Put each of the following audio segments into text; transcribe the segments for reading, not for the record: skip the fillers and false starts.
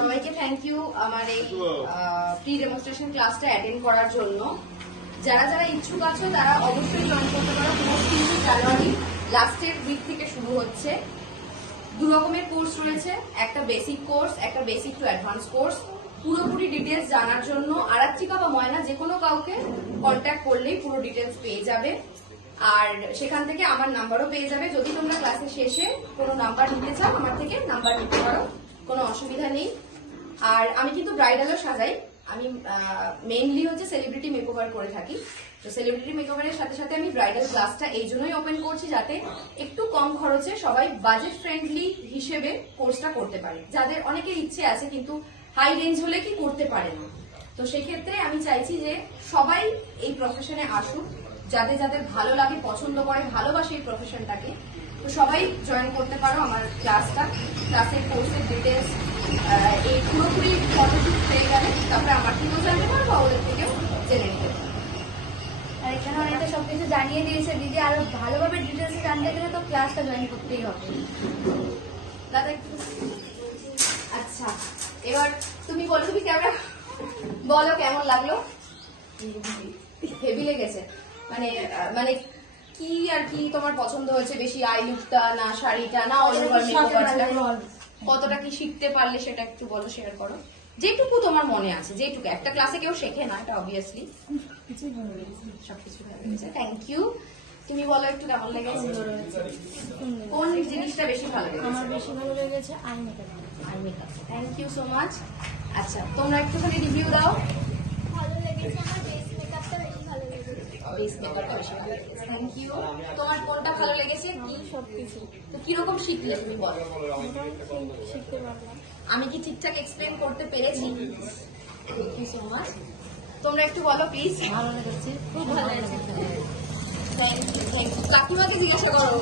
সবাইকে thank you আমার এই প্রি ডেমনস্ট্রেশন ক্লাসটা অ্যাটেন্ড করার জন্য। যারা যারা ইচ্ছুক আছো তারা অবশ্যই জয়েন করতে পারো। 3 জানুয়ারি লাস্টের উইক থেকে শুরু হচ্ছে। 2 রকমের কোর্স রয়েছে, একটা বেসিক কোর্স, একটা বেসিক টু অ্যাডভান্স কোর্স। পুরোপুরি ডিটেলস জানার জন্য আরাত্রিকা বা ময়না যে কোনো কাউকে কন্ট্যাক্ট করলেই পুরো ডিটেলস পেয়ে যাবে। আর সেখান থেকে আমার নাম্বারও পেয়ে যাবে। যদি তোমরা ক্লাসের শেষে কোনো নাম্বার নিতে চাও আমার থেকে নাম্বার নিতে পারো, কোনো অসুবিধা নেই। আর আমি কিন্তু ব্রাইডালও সাজাই। আমি মেইনলি হচ্ছে সেলিব্রিটি মেকওভার করে থাকি। তো সেলিব্রিটি মেকওভারের সাথে সাথে আমি ব্রাইডাল ক্লাসটা এই জন্যই ওপেন করছি যাতে একটু কম খরচে সবাই বাজেট ফ্রেন্ডলি হিসেবে কোর্সটা করতে পারে। যাদের অনেকের ইচ্ছে আছে কিন্তু হাই রেঞ্জ হলে কি করতে পারে না, তো সেক্ষেত্রে আমি চাইছি যে সবাই এই প্রফেশনে আসুক। যাদের যাদের ভালো লাগে, পছন্দ করে, ভালোবাসে এই প্রফেশনটাকে, তো সবাই জয়েন করতে পারো আমার ক্লাসটা। ক্লাসের কোর্সের ডিটেলস এই পুরোপুরি পদ্ধতি পেয়ে গেলে তারপরে আমার থেকেও জানতে পারবো, ওদের থেকেও জেনে নিতে পারবো। আর এখানে অনেকটা সবকিছু জানিয়ে দিয়েছে দিদি। আরো ভালোভাবে ডিটেলস জানতে গেলে তো ক্লাসটা জয়েন করতেই হবে। দাদা আচ্ছা, এবার তুমি বলো, তুমি ক্যামেরা বলো কেমন লাগলো? হেভি লেগেছে মানে মানে কি আর কি তোমার পছন্দ হয়েছে বেশি? আই লুকটা না শাড়িটা না অল ওভার মেকআপটা? কতটা কি শিখতে পারলে সেটা একটু বলো, শেয়ার করো। যেটুকু তোমার মনে আছে, যেটুকু। একটা ক্লাসে কেউ শেখে না, এটা অবভিয়াসলি। সবকিছু ভালো লেগেছে, থ্যাংক ইউ। তুমি বলো একটু কেমন লেগেছে? কোন জিনিসটা বেশি ভালো লেগেছে? আমার বেশি ভালো লেগেছে eye makeup. Eye makeup, thank you so much. আচ্ছা, তোমরা একটুখানি রিভিউ দাও। ভালো লেগেছে আমার বেস মেকআপটা বেশি ভালো লেগেছে। বেস মেকআপটা বেশি ভালো লেগেছে, থ্যাংক ইউ। তোমার কোনটা ভালো লেগেছে? সবকিছু তো কিরকম শিখলে তুমি বলো? শিখতে পারলাম। আমি কি ঠিকঠাক এক্সপ্লেন করতে পেরেছি? Thank you so much. তোমরা একটু বলো প্লিজ। ভালো লেগেছে, খুব ভালো লেগেছে। Thank you, thank you. কাকিমাকে জিজ্ঞাসা করো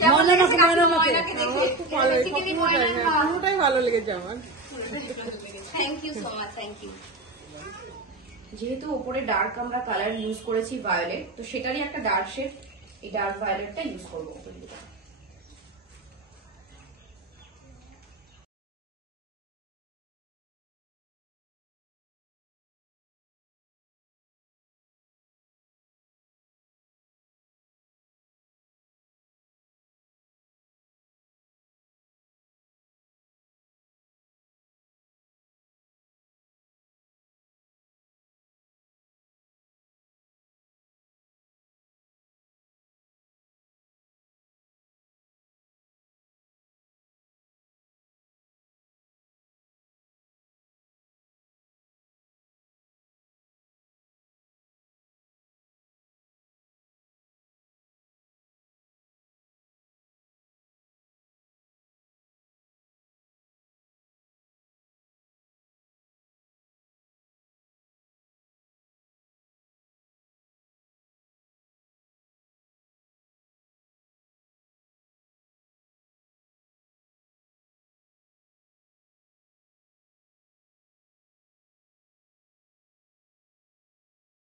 কেমন লেগেছে ময়নাকে দেখে। বেসিক্যালি পুরোটাই ভালো লেগেছে আমার। Thank you so much, thank you. যেহেতু উপরে ডার্ক আমরা কালার ইউজ করেছি ভায়োলেট, তো সেটারই একটা ডার্ক শেড, এই ডার্ক ভায়োলেটটা ইউজ করবো।